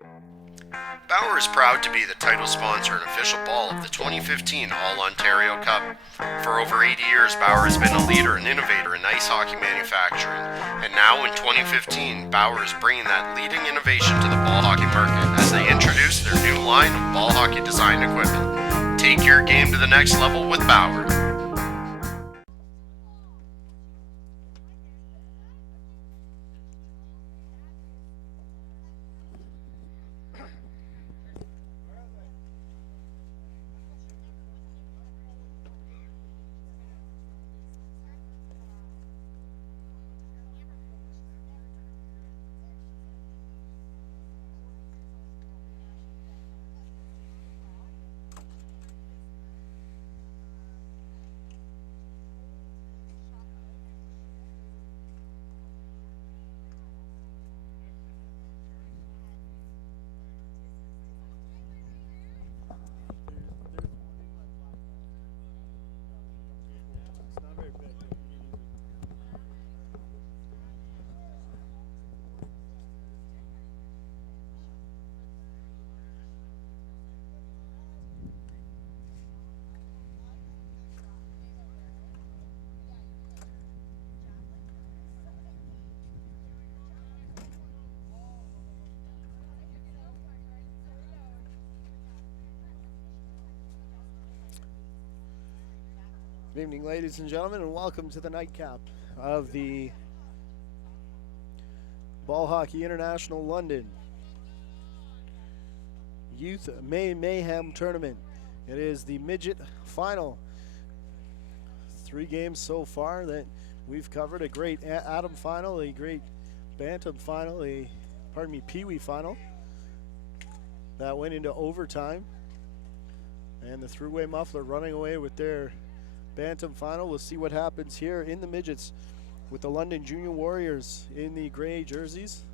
Bauer is proud to be the title sponsor and official ball of the 2015 All-Ontario Cup. For over 80 years, Bauer has been a leader and innovator in ice hockey manufacturing. And now in 2015, Bauer is bringing that leading innovation to the ball hockey market as they introduce their new line of ball hockey design equipment. Take your game to the next level with Bauer. Good evening, ladies and gentlemen, and welcome to the nightcap of the Ball Hockey International London Youth Mayhem Tournament. It is the midget final. 3 games so far that we've covered: a great Atom final, a great Bantam final, Pee-wee final that went into overtime, and the Thruway Muffler running away with their Bantam final. We'll see what happens here in the midgets with the London Junior Warriors in the gray jerseys.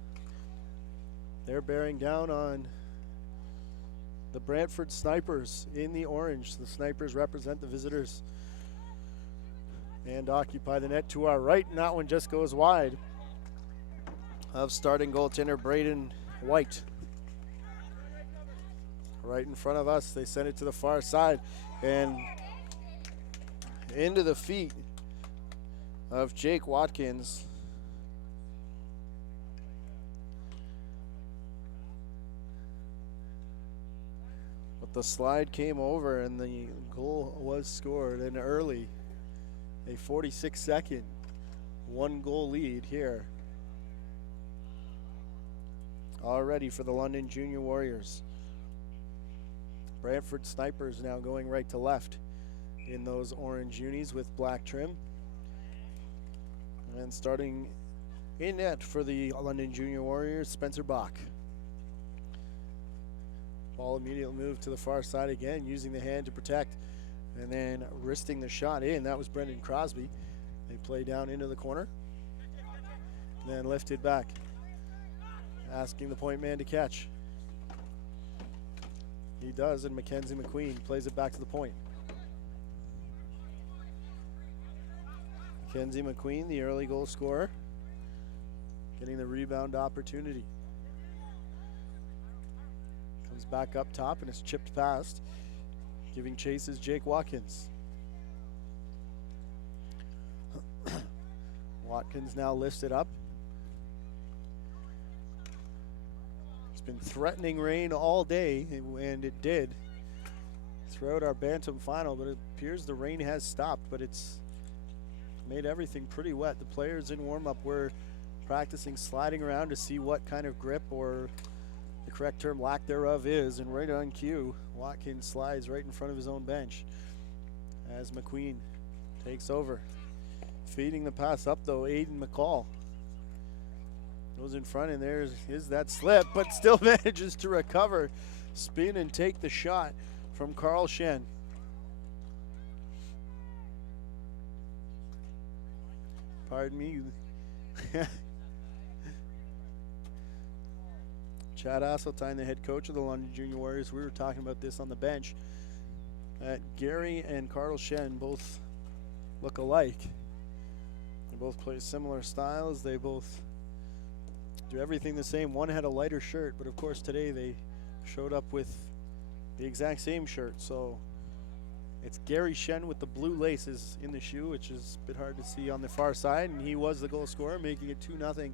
They're bearing down on the Brantford Snipers in the orange. The Snipers represent the visitors and occupy the net to our right, and that one just goes wide of starting goaltender Braden White. Right in front of us, they send it to the far side and into the feet of Jake Watkins. But the slide came over and the goal was scored, and early. A 46-second 1-goal lead here already for the London Junior Warriors. Brantford Snipers now going right to left in those orange unis with black trim. And starting in net for the London Junior Warriors, Spencer Bach. Ball immediately moved to the far side again, using the hand to protect, and then wristing the shot in. That was Brendan Crosby. They play down into the corner, and then lifted back, asking the point man to catch. He does, and Mackenzie McQueen plays it back to the point. Mackenzie McQueen, the early goal scorer, getting the rebound opportunity. Comes back up top and is chipped past. Giving chase is Jake Watkins. Watkins now lifts it up. It's been threatening rain all day, and it did throughout our Bantam final, but it appears the rain has stopped, but it's made everything pretty wet. The players in warm-up were practicing sliding around to see what kind of grip, or the correct term, lack thereof, is, and right on cue, Watkins slides right in front of his own bench as McQueen takes over. Feeding the pass up, though, Aiden McCall goes in front, and there is that slip, but still manages to recover, spin, and take the shot from Carl Shen. Pardon me. Chad Asseltine, the head coach of the London Junior Warriors, we were talking about this on the bench. Gary and Carl Shen both look alike. They both play similar styles. They both do everything the same. One had a lighter shirt, but of course today they showed up with the exact same shirt. So it's Gary Shen with the blue laces in the shoe, which is a bit hard to see on the far side, and he was the goal scorer, making it 2-0.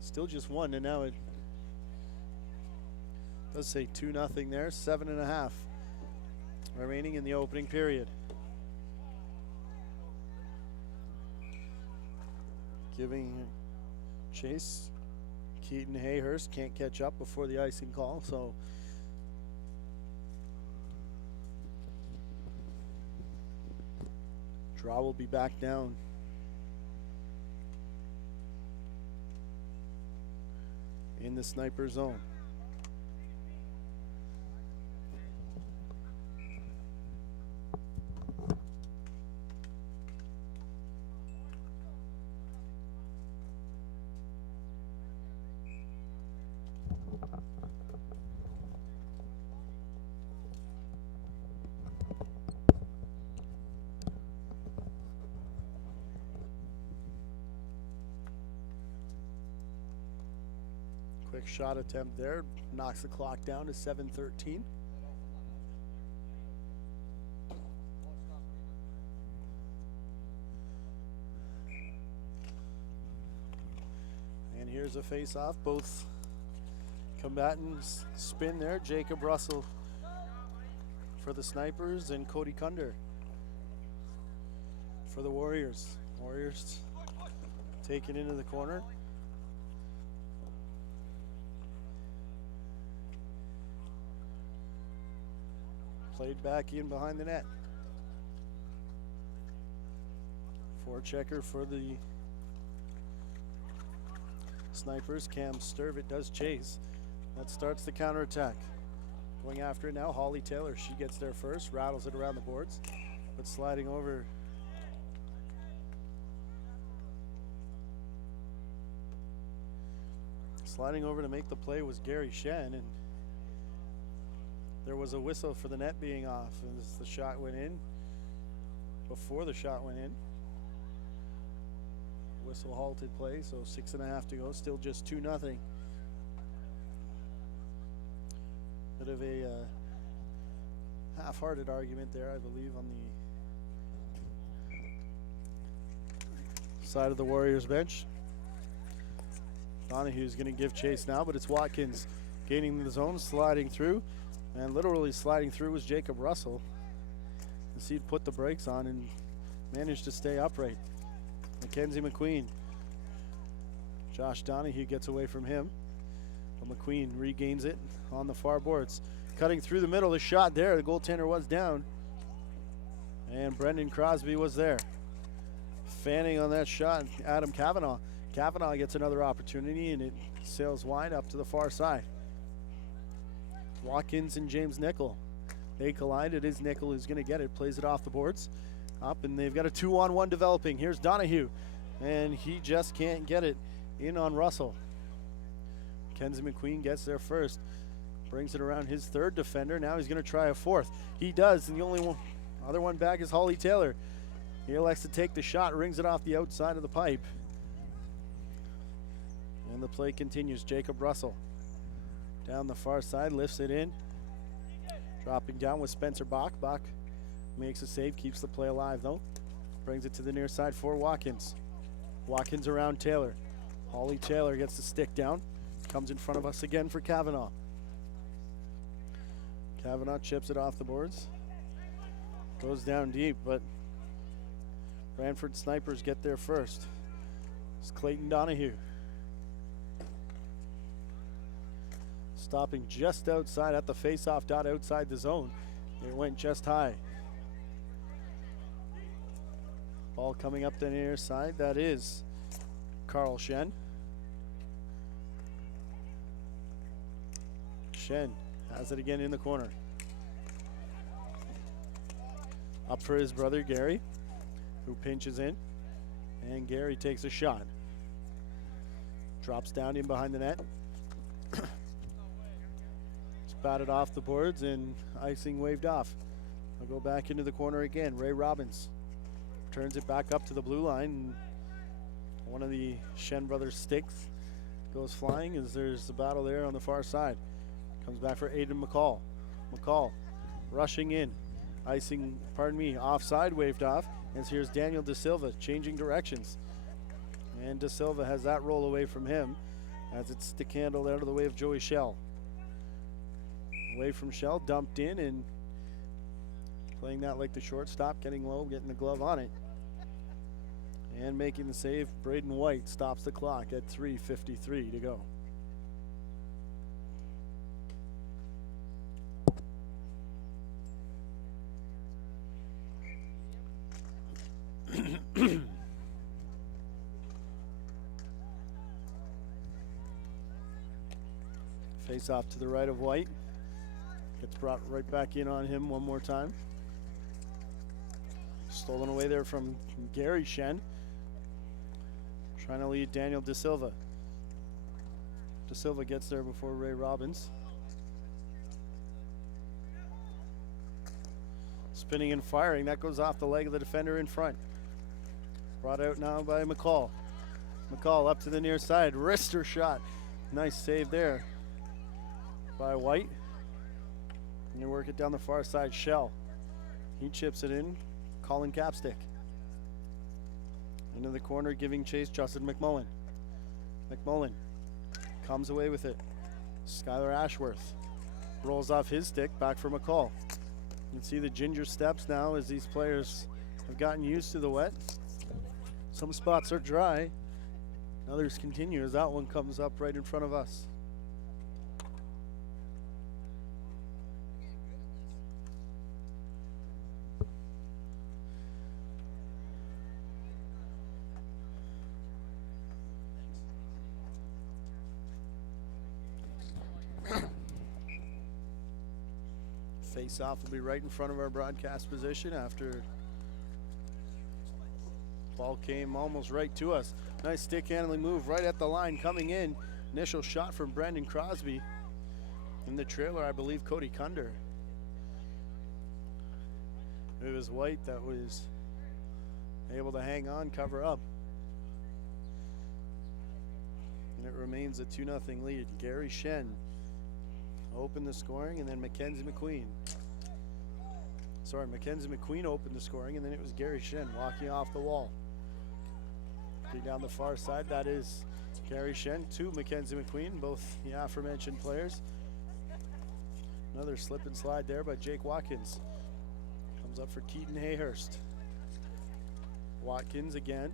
Still just one, and now it does say 2-0 there. 7.5 remaining in the opening period. Giving chase. Keaton Hayhurst can't catch up before the icing call, so draw will be back down. In the sniper zone. Quick shot attempt there, knocks the clock down to 7:13. And here's a face-off. Both combatants spin there. Jacob Russell for the Snipers and Cody Kunder for the Warriors. Warriors taken into the corner. Played back in behind the net. Forechecker for the Snipers. Cam Sturvett does chase. That starts the counterattack. Going after it now, Holly Taylor. She gets there first, rattles it around the boards, but sliding over. Sliding over to make the play was Gary Shen, and there was a whistle for the net being off as the shot went in. Before the shot went in, whistle halted play, so 6.5 to go, still just 2-0. Bit of a half-hearted argument there, I believe, on the side of the Warriors bench. Donahue's going to give chase now, but it's Watkins gaining the zone, sliding through. And literally sliding through was Jacob Russell. As he'd put the brakes on and managed to stay upright. Mackenzie McQueen. Josh Donahue gets away from him. But McQueen regains it on the far boards. Cutting through the middle, the shot there. The goaltender was down. And Brendan Crosby was there. Fanning on that shot, Adam Kavanaugh. Kavanaugh gets another opportunity, and it sails wide up to the far side. Watkins and James Nickel. They collide. It is Nickel who's going to get it. Plays it off the boards. Up, and they've got a 2-on-1 developing. Here's Donahue. And he just can't get it in on Russell. Kenzie McQueen gets there first. Brings it around his third defender. Now he's going to try a fourth. He does, and the only other one back is Holly Taylor. He elects to take the shot, rings it off the outside of the pipe. And the play continues. Jacob Russell down the far side, lifts it in. Dropping down with Spencer Bach. Bach makes a save, keeps the play alive though. Brings it to the near side for Watkins. Watkins around Taylor. Holly Taylor gets the stick down. Comes in front of us again for Kavanaugh. Kavanaugh chips it off the boards. Goes down deep, but Brantford Snipers get there first. It's Clayton Donahue. Stopping just outside at the face-off dot outside the zone. It went just high. Ball coming up the near side. That is Carl Shen. Shen has it again in the corner. Up for his brother Gary, who pinches in. And Gary takes a shot. Drops down in behind the net. Batted off the boards and icing waved off. I'll go back into the corner again. Ray Robbins turns it back up to the blue line. One of the Shen brothers sticks goes flying as there's the battle there on the far side. Comes back for Aiden McCall. McCall rushing in. Offside, waved off. As here's Daniel De Silva changing directions. And De Silva has that roll away from him as it's stick handled out of the way of Joey Shell. Away from Shell, dumped in and playing that like the shortstop, getting low, getting the glove on it. And making the save, Braden White stops the clock at 3:53 to go. Face off to the right of White. Gets brought right back in on him one more time. Stolen away there from Gary Shen. Trying to lead Daniel De Silva. De Silva gets there before Ray Robbins. Spinning and firing. That goes off the leg of the defender in front. Brought out now by McCall. McCall up to the near side. Wrister shot. Nice save there by White. And you work it down the far side. Shell. He chips it in. Colin Capstick. Into the corner, giving chase, Justin McMullen. McMullen comes away with it. Skylar Ashworth rolls off his stick, back for McCall. You can see the ginger steps now as these players have gotten used to the wet. Some spots are dry, others continue as that one comes up right in front of us. Face-off will be right in front of our broadcast position after ball came almost right to us. Nice stick handling move right at the line coming in. Initial shot from Brendan Crosby. In the trailer, I believe Cody Kunder. It was White that was able to hang on, cover up. And it remains a 2-0 lead. Gary Shen opened the scoring, and then Mackenzie McQueen. Mackenzie McQueen opened the scoring, and then it was Gary Shen walking off the wall. Looking down the far side, that is Gary Shen to Mackenzie McQueen, both the aforementioned players. Another slip and slide there by Jake Watkins. Comes up for Keaton Hayhurst. Watkins again.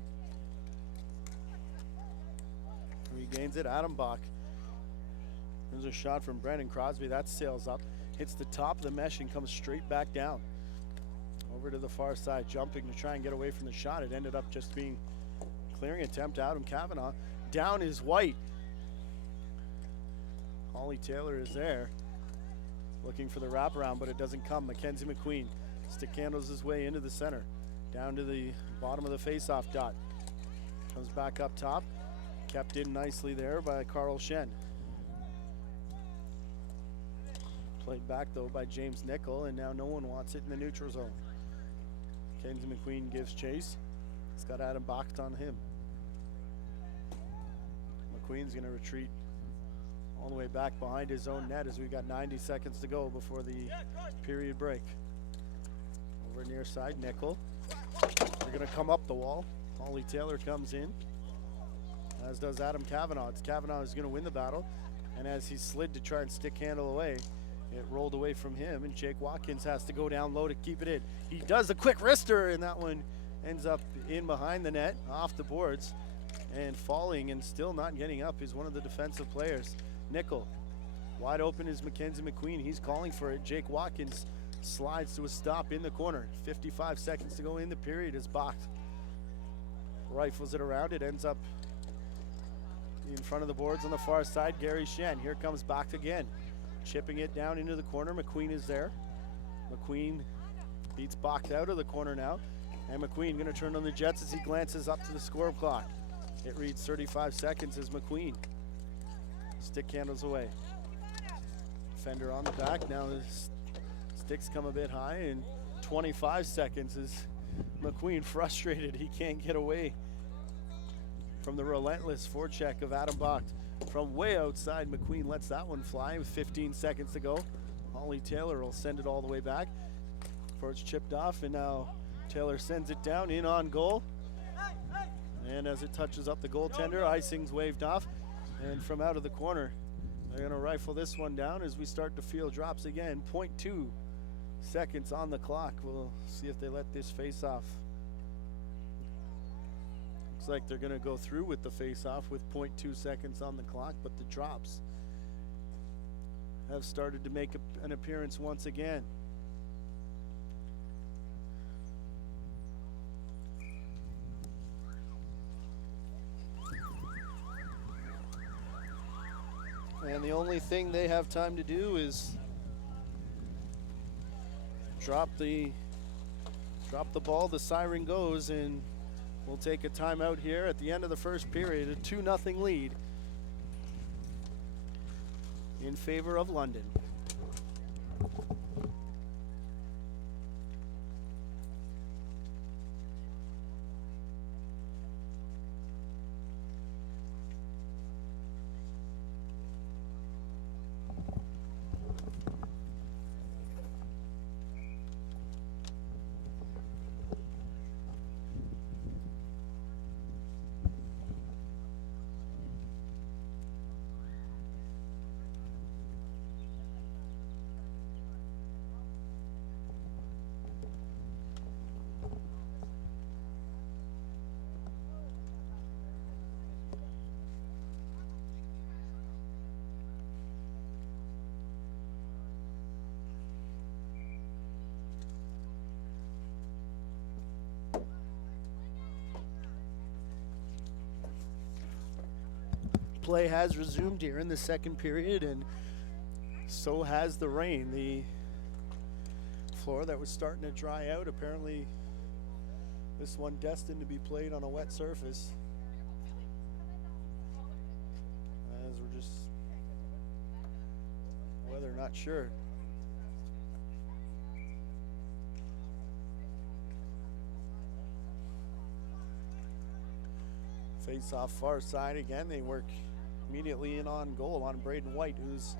Regains it, Adam Bach. There's a shot from Brandon Crosby. That sails up, hits the top of the mesh and comes straight back down. Over to the far side, jumping to try and get away from the shot. It ended up just being clearing attempt. Adam Kavanaugh. Down is White. Ollie Taylor is there. Looking for the wraparound, but it doesn't come. Mackenzie McQueen stick handles his way into the center. Down to the bottom of the face-off dot. Comes back up top. Kept in nicely there by Carl Shen. Played back though by James Nickel, and now no one wants it in the neutral zone. Mackenzie McQueen gives chase. He's got Adam Bach on him. McQueen's gonna retreat all the way back behind his own net as we've got 90 seconds to go before the period break. Over near side, Nickel. They're gonna come up the wall. Ollie Taylor comes in, as does Adam Kavanaugh. It's Kavanaugh who's gonna win the battle, and as he slid to try and stick handle away, it rolled away from him, and Jake Watkins has to go down low to keep it in. He does a quick wrister, and that one ends up in behind the net, off the boards, and falling and still not getting up is one of the defensive players. Nickel, wide open is Mackenzie McQueen. He's calling for it. Jake Watkins slides to a stop in the corner. 55 seconds to go in the period as Bach rifles it around. It ends up in front of the boards on the far side. Gary Shen, here comes Bach again. Chipping it down into the corner. McQueen is there. McQueen beats Bach out of the corner now. And McQueen gonna turn on the Jets as he glances up to the score clock. It reads 35 seconds as McQueen stick handles away. Defender on the back. Now the sticks come a bit high, and 25 seconds as McQueen frustrated. He can't get away from the relentless forecheck of Adam Bach. from way outside. McQueen lets that one fly with 15 seconds to go. Holly Taylor will send it all the way back before it's chipped off, and now Taylor sends it down in on goal. And as it touches up the goaltender, icing's waved off. And from out of the corner, they're going to rifle this one down as we start to feel drops again. 0.2 seconds on the clock. We'll see if they let this face off. Looks like they're going to go through with the face off with 0.2 seconds on the clock, but the drops have started to make an appearance once again. And the only thing they have time to do is drop the ball. The siren goes, and we'll take a timeout here at the end of the first period. A 2-0 lead in favor of London. Play has resumed here in the second period, and so has the rain. The floor that was starting to dry out, apparently this one destined to be played on a wet surface, as we're just weather not sure. Face off far side again. They work immediately in on goal on Braden White, who's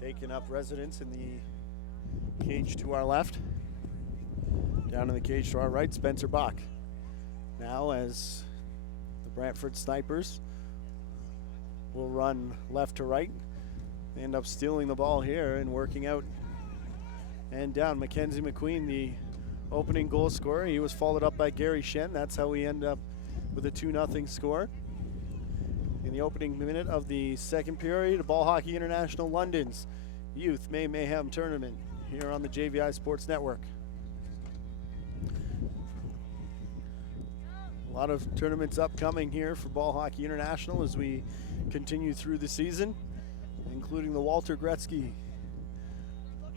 taken up residence in the cage to our left. Down in the cage to our right, Spencer Bach. Now as the Brantford Snipers will run left to right. They end up stealing the ball here and working out and down. Mackenzie McQueen, the opening goal scorer. He was followed up by Gary Shen. That's how we end up with a 2-0 score. In the opening minute of the second period, Ball Hockey International London's Youth Mayhem Tournament here on the JVI Sports Network. A lot of tournaments upcoming here for Ball Hockey International as we continue through the season, including the Walter Gretzky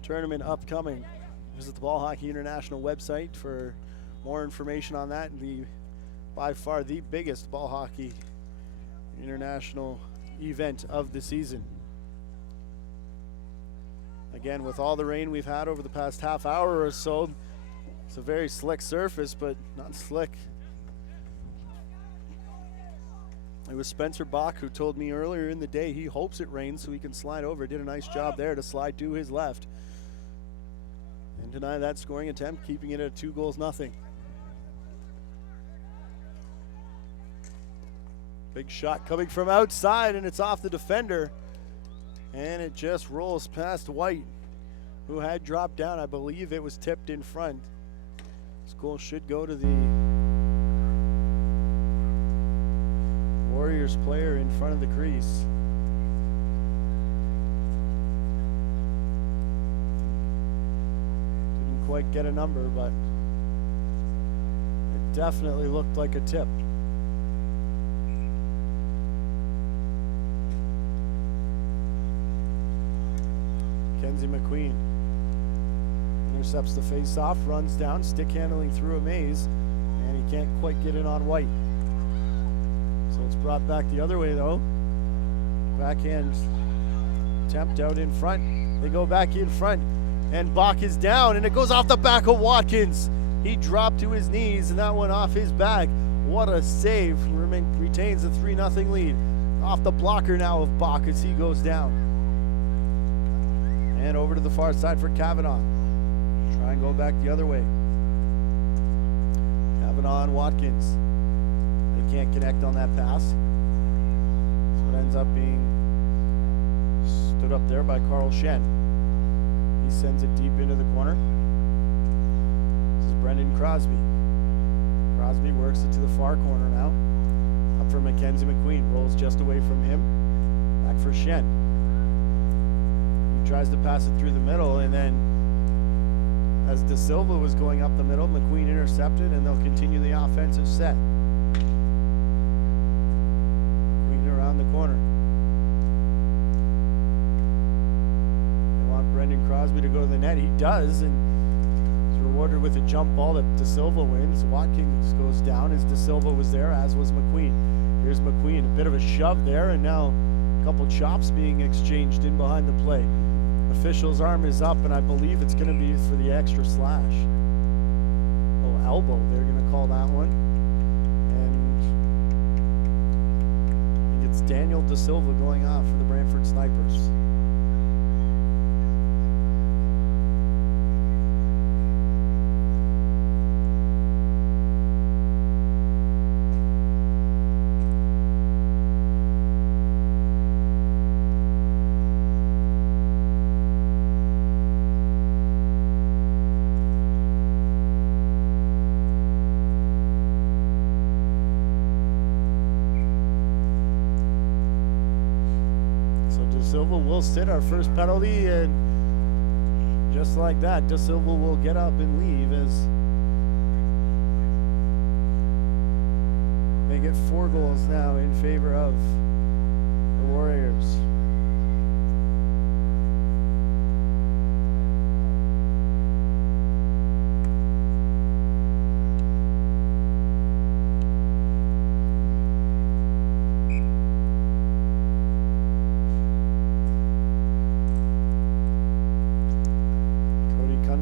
tournament upcoming. Visit the Ball Hockey International website for more information on that. By far the biggest Ball Hockey International event of the season. Again, with all the rain we've had over the past half hour or so, it's a very slick surface, but not slick. It was Spencer Bach who told me earlier in the day he hopes it rains so he can slide over. Did a nice job there to slide to his left and deny that scoring attempt, keeping it at 2-0. Big shot coming from outside, and it's off the defender. And it just rolls past White, who had dropped down. I believe it was tipped in front. This goal should go to the Warriors player in front of the crease. Didn't quite get a number, but it definitely looked like a tip. Mackenzie McQueen intercepts the face-off, runs down, stick handling through a maze, and he can't quite get in on White. So it's brought back the other way though. Backhand attempt out in front. They go back in front, and Bach is down, and it goes off the back of Watkins. He dropped to his knees, and that one off his back. What a save. Retains a 3-0 lead Off the blocker now of Bach as he goes down. And over to the far side for Kavanaugh. Try and go back the other way. Kavanaugh and Watkins. They can't connect on that pass. So it ends up being stood up there by Carl Shen. He sends it deep into the corner. This is Brendan Crosby. Crosby works it to the far corner now. Up for Mackenzie McQueen. Rolls just away from him. Back for Shen. He tries to pass it through the middle, and then as De Silva was going up the middle, McQueen intercepted, and they'll continue the offensive set. McQueen around the corner. They want Brendan Crosby to go to the net. He does, and is rewarded with a jump ball that De Silva wins. Watkins goes down as De Silva was there, as was McQueen. Here's McQueen, a bit of a shove there, and now a couple chops being exchanged in behind the play. Official's arm is up, and I believe it's going to be for the extra slash. Oh, elbow, they're going to call that one. And I think it's Daniel De Silva going off for the Brantford Snipers. Silva will sit our first penalty, and just like that, De Silva will get up and leave as they get 4 goals now in favor of the Warriors.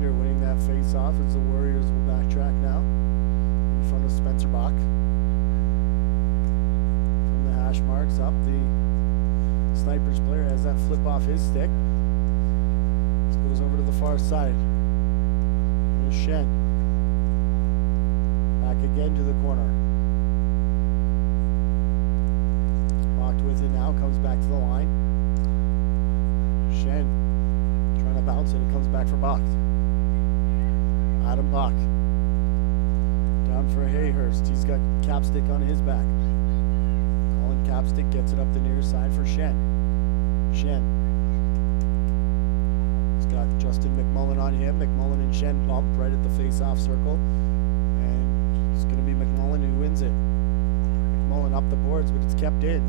Winning that face-off as the Warriors will backtrack now in front of Spencer Bach. From the hash marks up, the Snipers player has that flip off his stick. This goes over to the far side. There's Shen. Back again to the corner. Locked with it now, comes back to the line. Shen trying to bounce it, it comes back for Bach. Adam Bach. Down for Hayhurst. He's got Capstick on his back. Colin Capstick gets it up the near side for Shen. Shen. He's got Justin McMullen on him. McMullen and Shen bump right at the face-off circle. And it's going to be McMullen who wins it. McMullen up the boards, but it's kept in.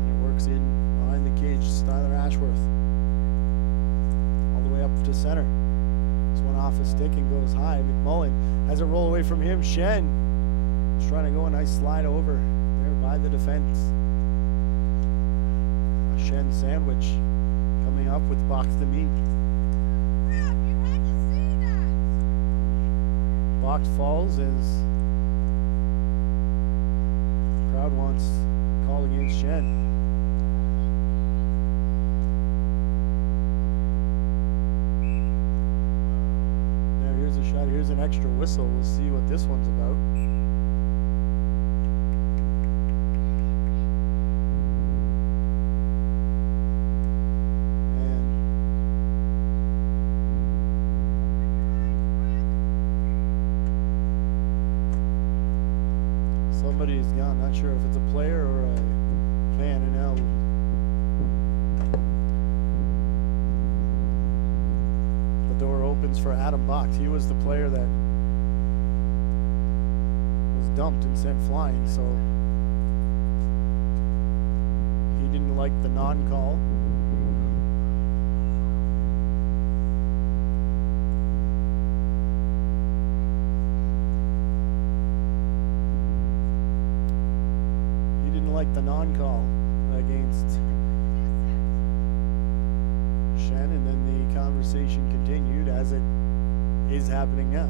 And it works in behind the cage. Styler Ashworth. Up to center. This one off a stick and goes high. McMullen has a roll away from him. Shen is trying to go a nice slide over there by the defense. A Shen sandwich coming up with Bach the meat. Bach falls as the crowd wants a call against Shen. Shot. Here's an extra whistle. We'll see what this one's about. And somebody's gone. Not sure if it's a player or a fan, and now door opens for Adam Bach. He was the player that was dumped and sent flying, so he didn't like the non-call. He didn't like the non-call against Shen, and then the conversation continued as it is happening now.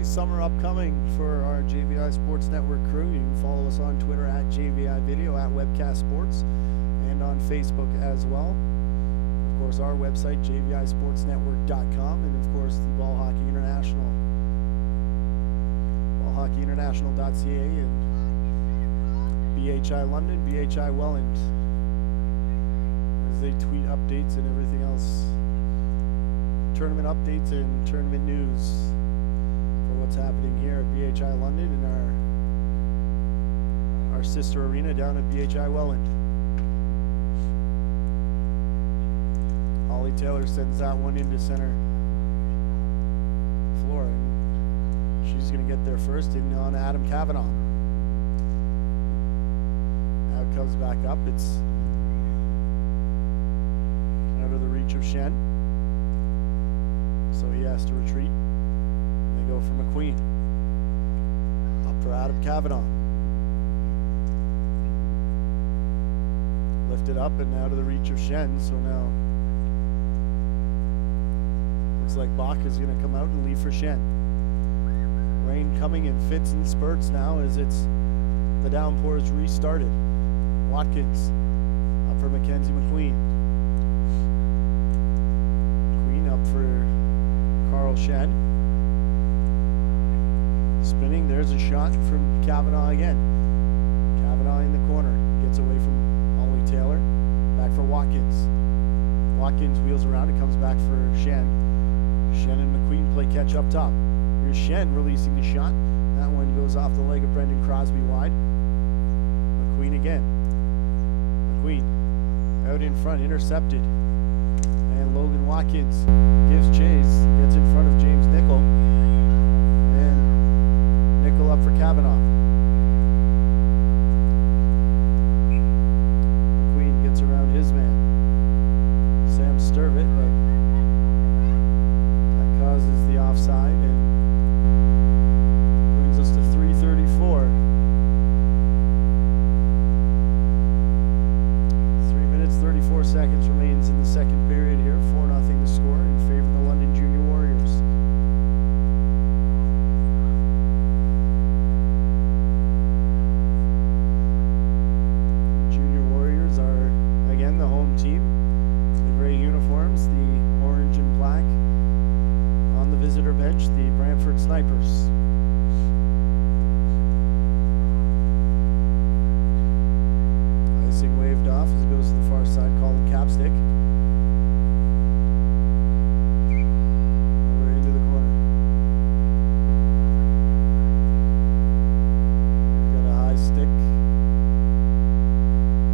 busy summer upcoming for our JVI Sports Network crew. You can follow us on Twitter at JVI Video, at Webcast Sports, and on Facebook as well. Of course, our website, jvisportsnetwork.com, and of course, the Ball Hockey International, ballhockeyinternational.ca, and BHI London, BHI Welland, as they tweet updates and everything else. Tournament updates and tournament news for what's happening here at BHI London and our sister arena down at BHI Welland. Holly Taylor sends that one into center floor, and she's going to get there first in on Adam Kavanaugh. Now it comes back up. It's out of the reach of Shen. So he has to retreat. And they go for McQueen. Up for Adam Kavanaugh. Lifted up and out of the reach of Shen. So now looks like Bach is going to come out and leave for Shen. Rain coming in fits and spurts now as the downpour is restarted. Watkins up for Mackenzie McQueen. McQueen up for Carl Shen. Spinning, there's a shot from Kavanaugh again. Kavanaugh in the corner, gets away from Holly Taylor. Back for Watkins. Watkins wheels around, it comes back for Shen. Shen and McQueen play catch up top. Here's Shen releasing the shot. That one goes off the leg of Brendan Crosby wide. McQueen again. McQueen out in front, intercepted. And Logan Watkins gives chase, gets in front of James Nickel, and Nickel up for Kavanaugh. McQueen gets around his man, Sam Sturvett, but that causes the offside and brings us to 3:34. 3 minutes, 34 seconds remains in the second period here. 4-0 the score in favor of the London Junior Warriors. Junior Warriors are again the home team. The gray uniforms, the orange and black. On the visitor bench, the Brantford Snipers. Icing waved off as it goes to the far side, Colin Capstick. Over into the corner. He's got a high stick.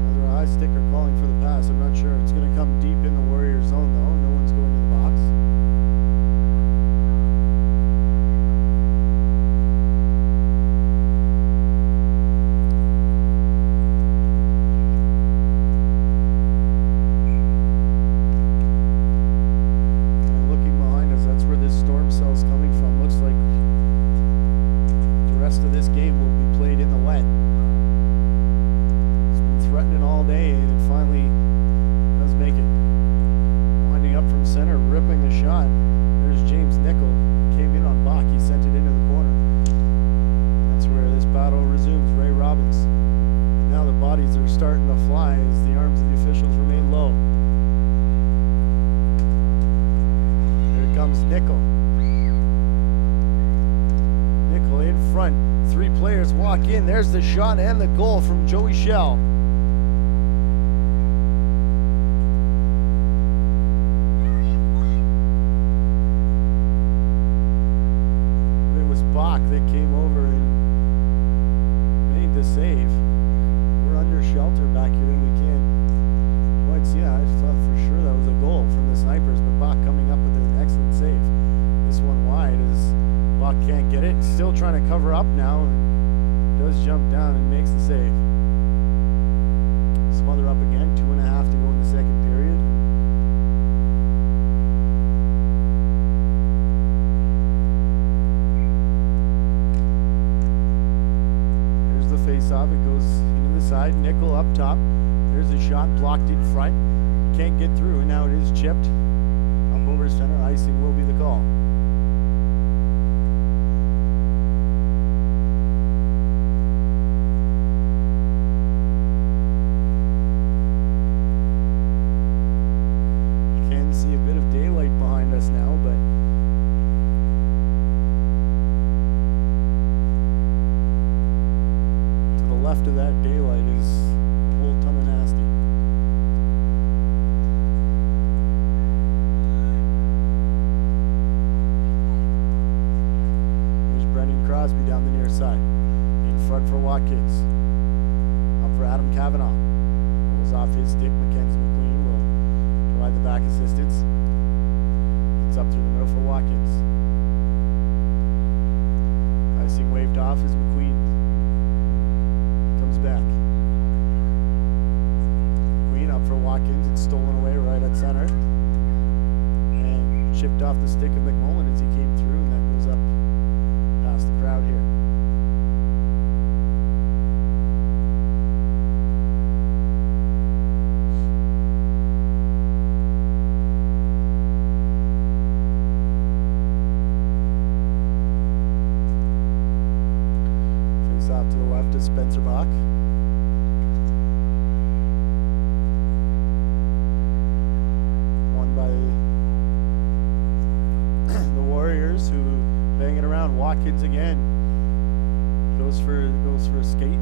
Either a high stick or calling for the pass, I'm not sure. It's going to come deep in the Warrior zone though. No one's going to the box. Storm cell's coming from. Looks like the rest of this game will be played in the wet. It's been threatening all day and it finally does make it. Winding up from center, ripping the shot. There's James Nickel. Came in on Bach. He sent it into the corner. That's where this battle resumes. Ray Robbins. And now the bodies are starting to fly as the arms of the officials remain low. Comes Nickel. Nickel in front. 3 players walk in. There's the shot and the goal from Joey Shell. It was Bach that came over and made the save. We're under shelter back here and we can't quite see. I thought for sure that was a goal from the Snipers, but Bach coming up with an excellent save. This one wide as Bach can't get it. Still trying to cover up now and does jump down and makes the save. Smother up again. 2.5 to go in the second period. Here's the face-off. It goes into the side. Nickel up top. There's a shot blocked in front. Can't get through, and now it is chipped. Up over center. Icing will be the call. left of that daylight is a whole ton of nasty. Here's Brendan Crosby down the near side. In front for Watkins. Up for Adam Cavanaugh. Rolls off his stick. Mackenzie McQueen will provide the back assistance. It's up through the middle for Watkins. Icing waved off as McQueen comes back. McQueen up for Watkins. It's stolen away right at center. And chipped off the stick of McMullen as he came through, and that goes up past the crowd here. Off to the left is Spencer Bach. Won by the Warriors, who bang it around. Watkins again goes for a skate.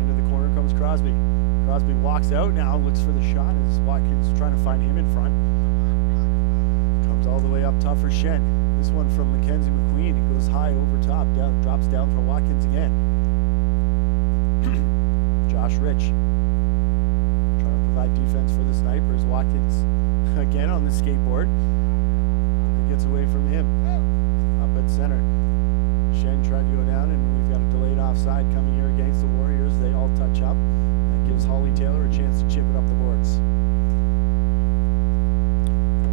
Into the corner comes Crosby. Crosby walks out now, looks for the shot as Watkins trying to find him in front. Comes all the way up top for Shen. This one from Mackenzie McQueen. It goes high over top, drops down for Watkins again. Josh Rich trying to provide defense for the Snipers. Watkins again on the skateboard. It gets away from him. Up at center. Shen tried to go down, and we've got a delayed offside coming here against the Warriors. They all touch up. That gives Holly Taylor a chance to chip it up the boards.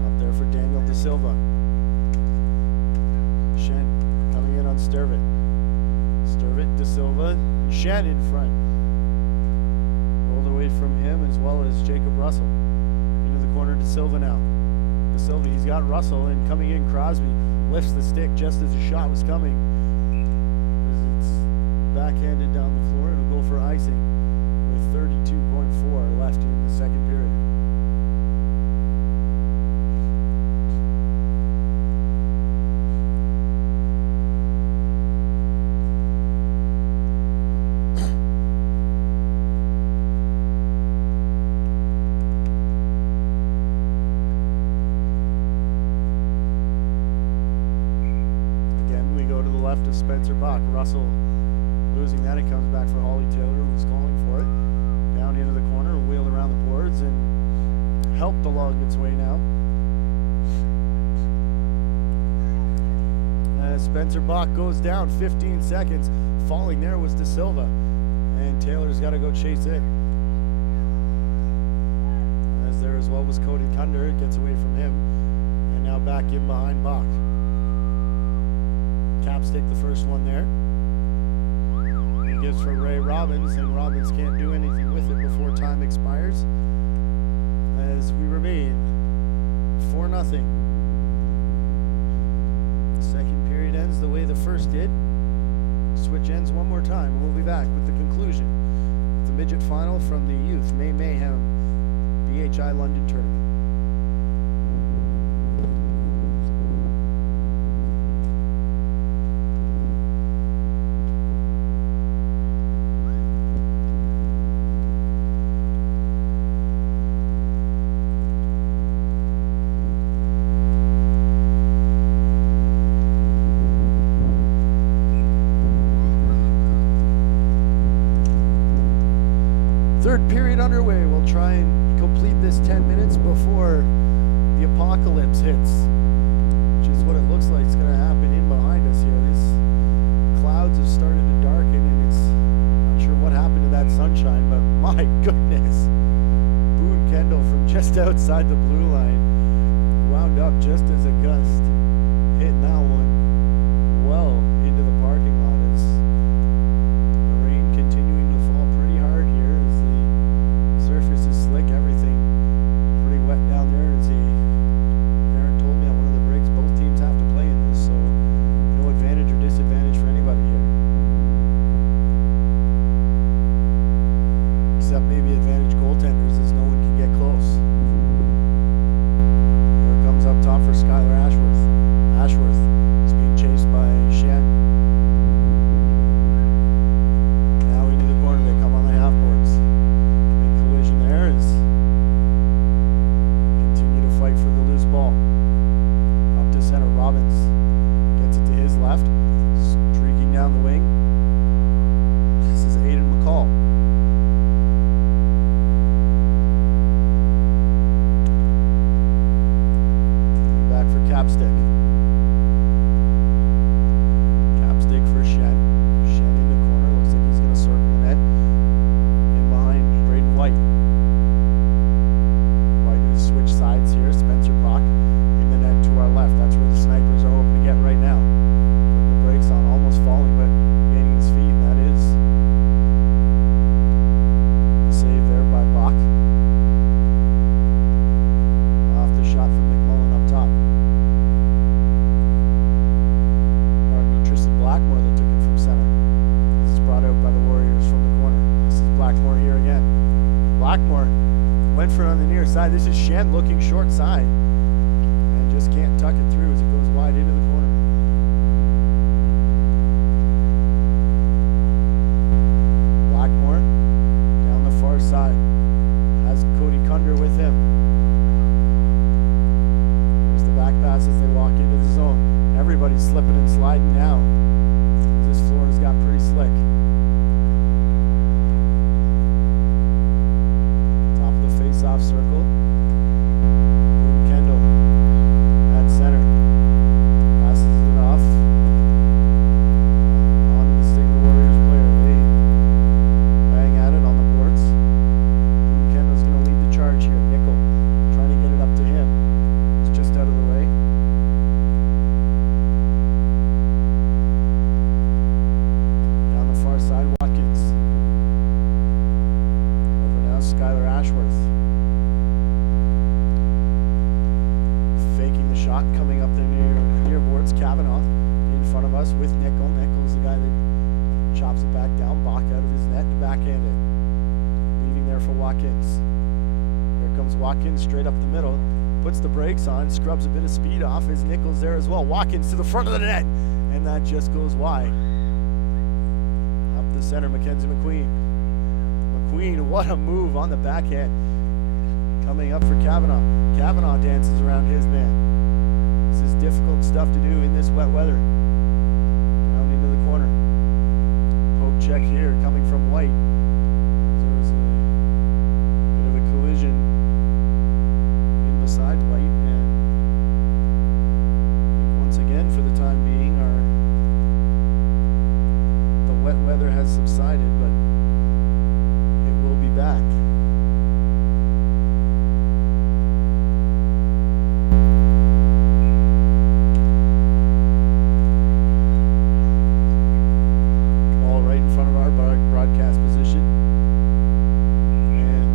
Up there for Daniel De Silva. Shen coming in on Sturvett. Sturvett, De Silva, and Shen in front. Rolled away from him as well as Jacob Russell. Into the corner, De Silva now. De Silva, he's got Russell, and coming in, Crosby lifts the stick just as the shot was coming. As it's backhanded down the floor, it'll go for icing with 32.4 left in the second period. Left of Spencer Bach. Russell losing that. It comes back for Holly Taylor, who's calling for it. Down into the corner, wheel around the boards, and helped along its way now. As Spencer Bach goes down, 15 seconds. Falling there was De Silva, and Taylor's got to go chase it. As there as well was Cody Kunder. It gets away from him, and now back in behind Bach. Caps take the first one there. He gives for Ray Robbins, and Robbins can't do anything with it before time expires. As we remain 4-0. The second period ends the way the first did. Switch ends one more time, and we'll be back with the conclusion of the midget final from the Youth Mayhem BHI London Tournament. Third period underway. We'll try and complete this 10 minutes before the apocalypse hits, which is what it looks like is going to happen in behind us here. These clouds have started to darken, and it's not sure what happened to that sunshine, but my goodness. Boone Kendall from just outside the blue line wound up just as a gust hit that one well into the parking lot. As the rain continuing to fall pretty hard here, as the surface is slick, everything pretty wet down there. As Aaron told me on one of the breaks, both teams have to play in this, so no advantage or disadvantage for anybody here. Except maybe advantage goaltenders, as no one can get close. Robbins gets it to his left, streaking down the wing. This is Aiden McCall. Back for Capstick. Capstick for Shen. Shen in the corner. Looks like he's going to circle the net. In behind Braden White. White who's switch sides here. Spencer Bach in the net to our left. That's where the Snipers are hoping to get right now. Putting the brakes on. Almost falling, but gaining his feet. And that is the save there by Bach. Off the shot from McMullen up top. Tristan Blackmore that took it from center. This is brought out by the Warriors from the corner. This is Blackmore here again. Blackmore went for it on the near side. This is Shen looking short side and just can't tuck it through as it goes wide into the corner. Blackmore down the far side. Has Cody Kunder with him. Here's the back pass as they walk into the zone. Everybody's slipping and sliding now. This floor has got pretty slick. Top of the face-off circle. Boone Kendall at center. Passes it off. On to the stick of the Warriors player. They bang at it on the boards. Boone Kendall's going to lead the charge here. Nickel trying to get it up to him. It's just out of the way. Side Watkins. Over now, Skylar Ashworth. Faking the shot, coming up the near boards. Kavanaugh in front of us with Nickel. Nickel's the guy that chops it back down. Bach out of his net to backhand it. Leaving there for Watkins. Here comes Watkins straight up the middle. Puts the brakes on, scrubs a bit of speed off. His Nickel's there as well. Watkins to the front of the net. And that just goes wide. Center, Mackenzie McQueen. McQueen, what a move on the backhand. Coming up for Kavanaugh. Kavanaugh dances around his man. This is difficult stuff to do in this wet weather. Down into the corner. Poke check here coming from White. There was a bit of a collision in beside White, and I think once again for the time being wet weather has subsided, but it will be back. Ball right in front of our broadcast position. And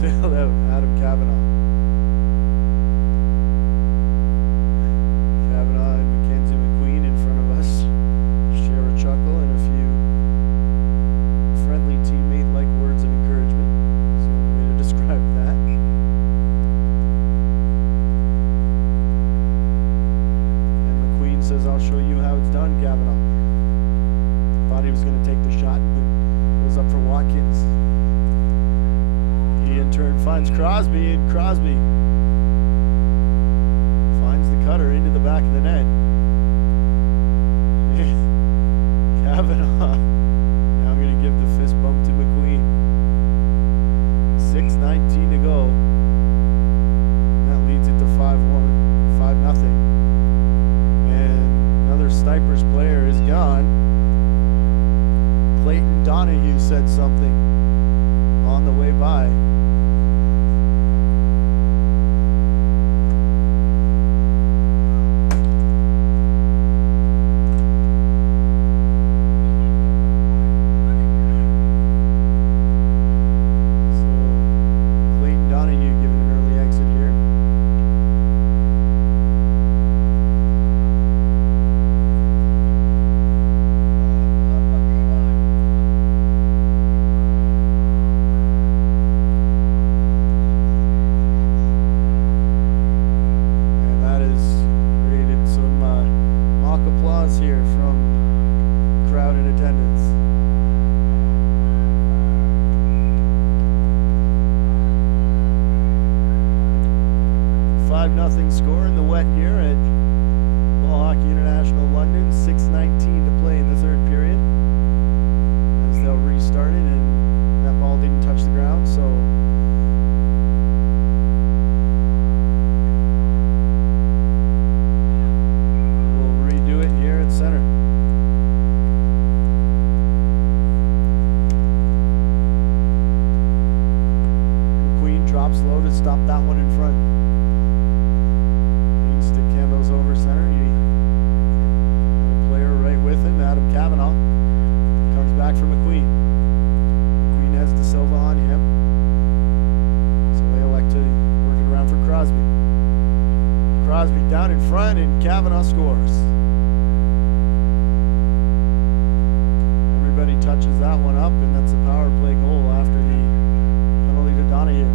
sailed out, Adam Kavanaugh. Kavanaugh and Mackenzie McQueen in front of us. Share a chuckle and a few friendly teammate-like words of encouragement. That's the only way to describe that. And McQueen says, "I'll show you how it's done, Kavanaugh." Thought he was going to take the shot, but goes up for Watkins. He in turn finds Crosby, and Crosby finds the cutter into the back of the net. Kavanaugh now going to give the fist bump to McQueen. 6:19 to go. That leads it to 5-0. And another Snipers player is gone. Clayton Donahue said something on the way by. Here from crowd in attendance. 5-0 score in the put that one in front. Green stick handles over center. He had a player right with him, Adam Cavanaugh. Comes back for McQueen. McQueen has De Silva on him. So they elect to work it around for Crosby. Crosby down in front, and Cavanaugh scores. Everybody touches that one up, and that's a power play goal after the penalty to Donahue.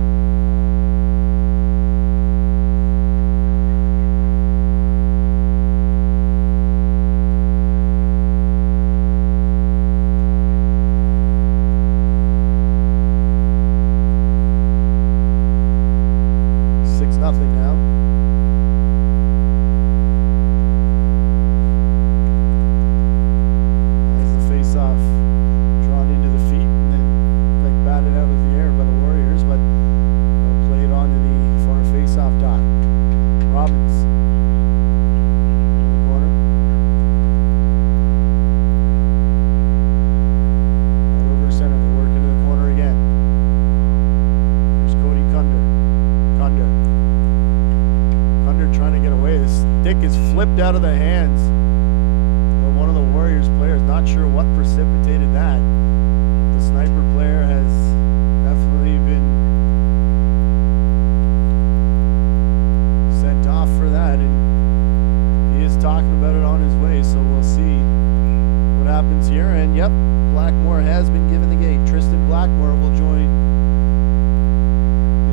Nothing now. As the face-off drawn into the feet and then batted out of the air by the Warriors, but they'll play it onto the far face-off dot. Robbins in the corner. Out over center. They work into the corner again. Here's Cody Cunder. Trying to get away. The stick is flipped out of the hands of one of the Warriors players. Not sure what precipitated that. The Sniper player has definitely been sent off for that, and he is talking about it on his way, so we'll see what happens here. And yep, Blackmore has been given the gate. Tristan Blackmore will join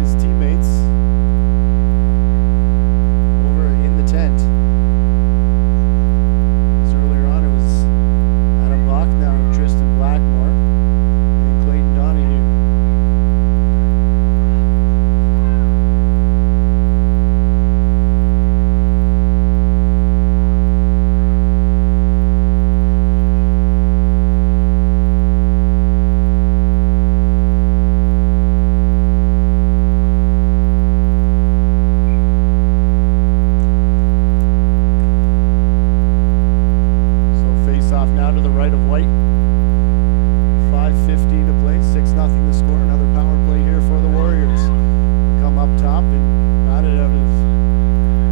his teammates tent. As earlier on it was Adam Bach, now Tristan Blackmore and Clayton Donahue. Off now to the right of White. 5:50 to play, 6-0 to score. Another power play here for the Warriors. Come up top and batted out of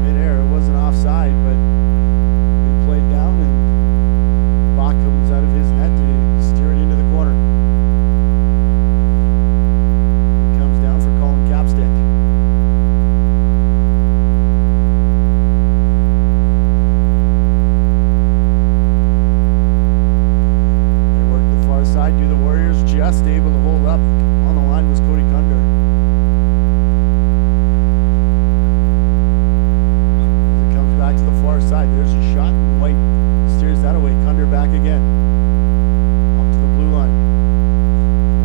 midair. It wasn't offside, but we played down, and Bach comes out of his net to steer it into the corner. He comes down for Colin Capstick. Side do the Warriors, just able to hold up. On the line was Cody Cunder. As it comes back to the far side, there's a shot, and White steers that away. Cunder back again. Up to the blue line.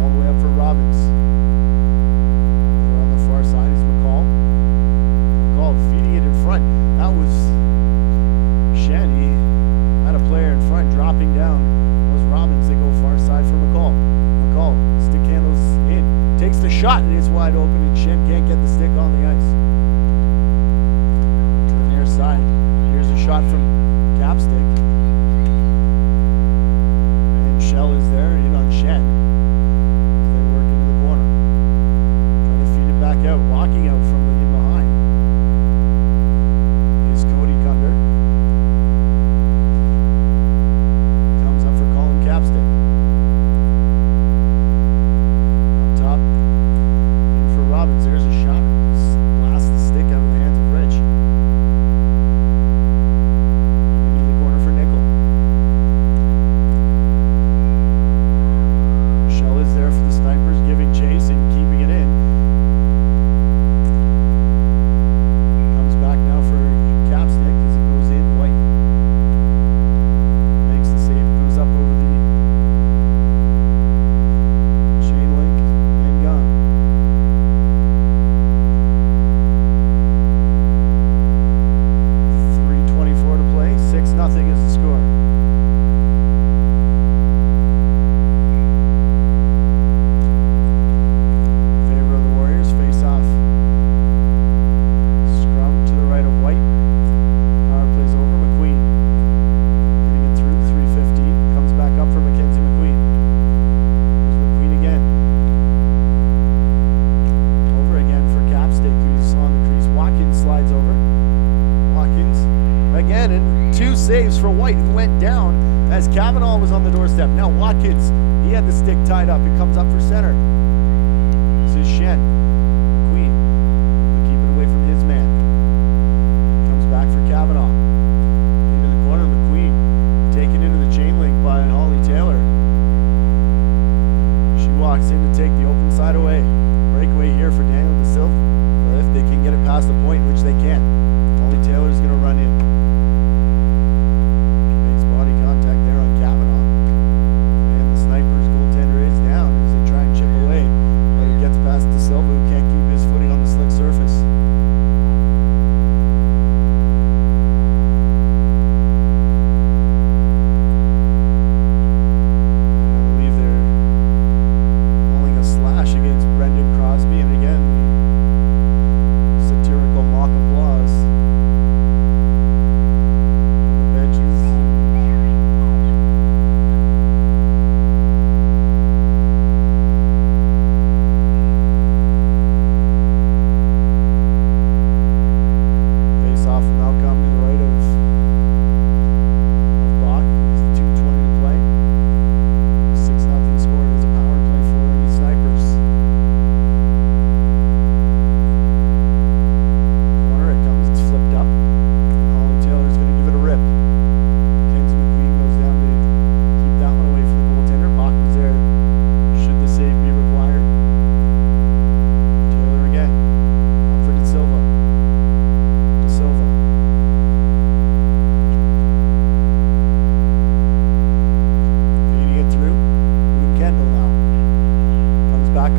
All the way up for Robbins. Over on the far side is McCall. McCall feeding it in front. That was Shen. He had a player in front dropping down. Robbins, they go far side for McCall. McCall, stick handles in, takes the shot, and it's wide open, and Shen can't get the stick on the ice. To the near side. Here's a shot from Capstick. And Shell is there, in on Shen. They work into the corner. Trying to feed it back out, walking out from in behind is Cody Cunder. Capstick. Up top, in for Robbins. There's a shot. Blasts the stick out of the hands of Rich. Into the corner for again, and 2 saves for White, who went down as Kavanaugh was on the doorstep. Now Watkins, he had the stick tied up. He comes up for center. This is Shen. McQueen to keep it away from his man. Comes back for Kavanaugh. Into the corner, McQueen taken into the chain link by Holly Taylor. She walks in to take the open side away. Breakaway here for Daniel De Silva. But if they can get it past the point, which they can, Holly Taylor's going to run in. Makes body contact there on Kavanaugh. And the Snipers goaltender is down as they try and chip away. But it gets past De Silva, who can't keep his footing on the slick surface.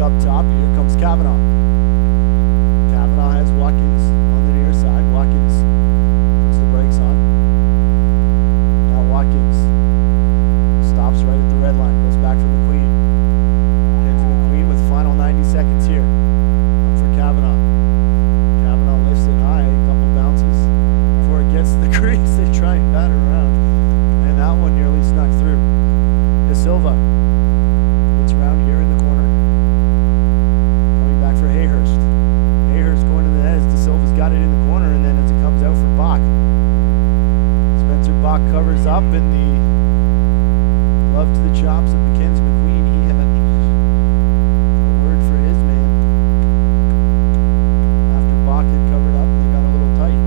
Up top, here comes Kavanaugh. Kavanaugh has Watkins on the near side. Watkins puts the brakes on. Now Watkins stops right at the red line, goes back for McQueen. Heads to McQueen with final 90 seconds here. Up for Kavanaugh. Kavanaugh lifts it high, a couple bounces before it gets to the crease. They try and bat it around, and that one nearly snuck through. De Silva gets around here in the corner. For Hayhurst. Hayhurst going to the net as De Silva's got it in the corner, and then as it comes out for Bach. Spencer Bach covers up, and the glove to the chops of Mackenzie McQueen. He had a word for his man. After Bach had covered up, they got a little tight.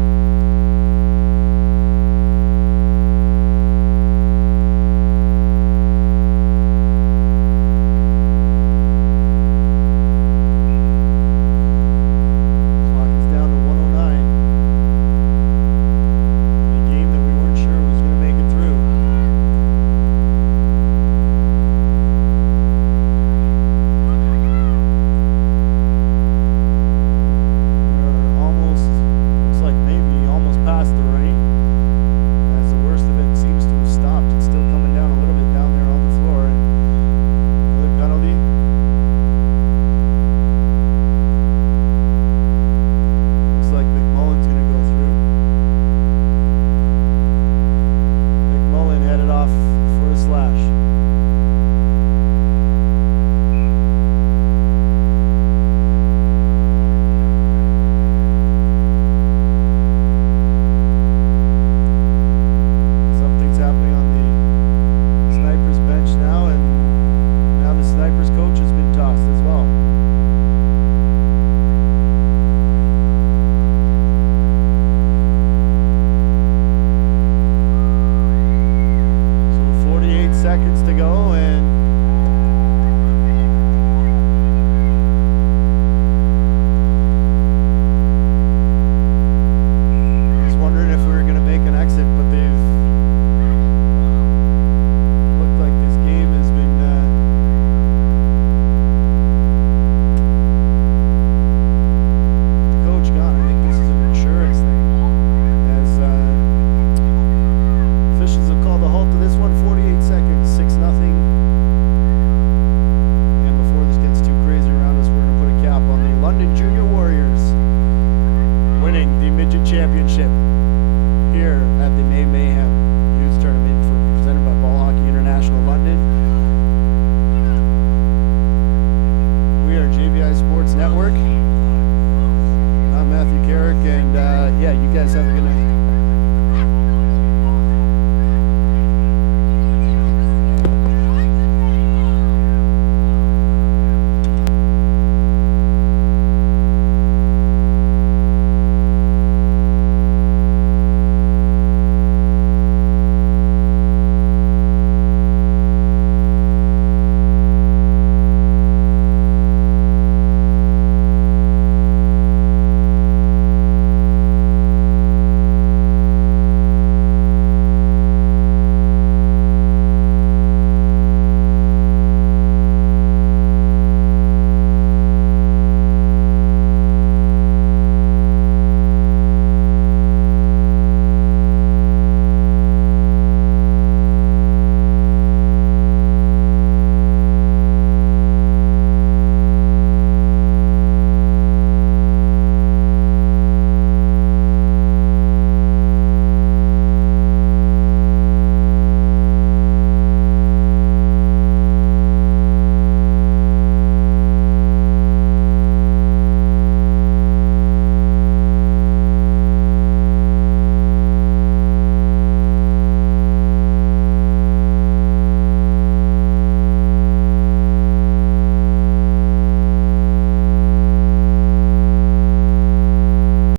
Seconds to go, and